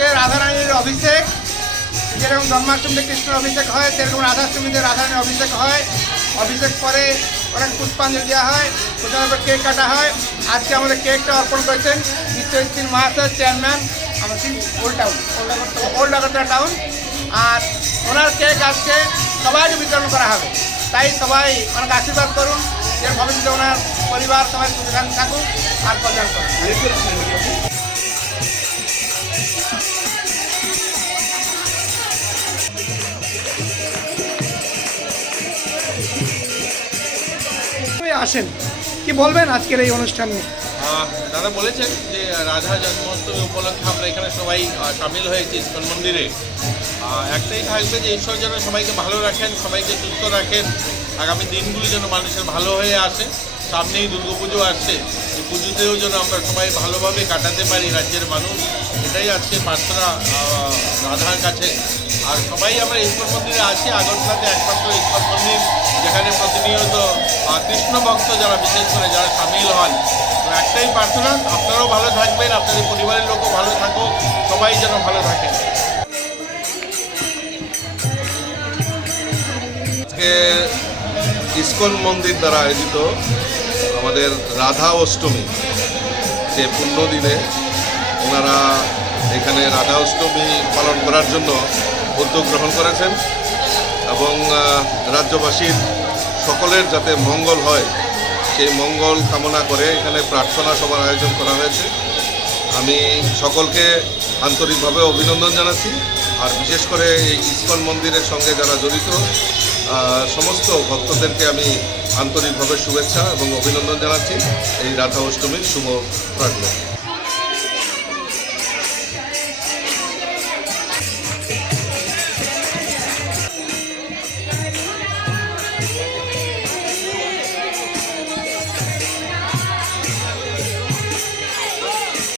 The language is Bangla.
আজকে রাধারানীর অভিষেক, যেরকম জন্মাষ্টমীতে কৃষ্ণের অভিষেক হয় সেরকম রাধাষ্টমীতে রাধারানীর অভিষেক হয়। অভিষেক পরে অনেক পুষ্পাঞ্জলি দেওয়া হয়, প্রথমে কেক কাটা হয়। আজকে আমাদের কেকটা অর্পণ করেছেন বিশ্বজিৎ মহাশয়, চেয়ারম্যান আমাদের ওল্ড আগরতলা টাউন। আর ওনার কেক আজকে সবাইকে বিতরণ করা হবে, তাই সবাই অনেক আশীর্বাদ করুন যে ভবিষ্যতে ওনার পরিবার সবাই সুখে থাকুক আর কল্যাণ করুন। আসেন, কি বলবেন আজকের এই অনুষ্ঠানে? দাদা বলেছেন যে রাধা জন্মাষ্টমী উপলক্ষে আমরা এখানে সবাই সামিল হয়েছি ইস্কন মন্দিরে। একটাই থাকবে যে ঈশ্বর যেন সবাইকে ভালো রাখেন, সবাইকে সুস্থ রাখেন, আগামী দিনগুলি যেন মানুষের ভালো হয়ে আসে। সামনেই দুর্গাপুজো আসছে, এই পুজোতেও যেন আমরা সবাই ভালোভাবে কাটাতে পারি রাজ্যের মানুষ, এটাই আজকে প্রার্থনা রাধার কাছে। আর সবাই আমরা ইস্কন মন্দিরে আছি, আগরতলাতে একমাত্র ইস্কন মন্দির যেখানে প্রতিনিয়ত কৃষ্ণ ভক্ত যারা বিশেষ করে যারা সামিল হন। তো একটাই প্রার্থনা, আপনারাও ভালো থাকবেন, আপনাদের পরিবারের লোকও ভালো থাকুক, সবাই যেন ভালো থাকেন। আজকে ইস্কন মন্দির দ্বারা আয়োজিত আমাদের রাধা অষ্টমী যে পুণ্য দিনে ওনারা এখানে রাধা অষ্টমী পালন করার জন্য উদ্যোগ গ্রহণ করেছেন এবং রাজ্যবাসীর সকলের যাতে মঙ্গল হয় সেই মঙ্গল কামনা করে এখানে প্রার্থনা সভার আয়োজন করা হয়েছে। আমি সকলকে আন্তরিকভাবে অভিনন্দন জানাচ্ছি, আর বিশেষ করে এই ইস্কন মন্দিরের সঙ্গে যারা জড়িত সমস্ত ভক্তদেরকে আমি আন্তরিকভাবে শুভেচ্ছা এবং অভিনন্দন জানাচ্ছি এই রাধা অষ্টমীর শুভ প্রার্থনা।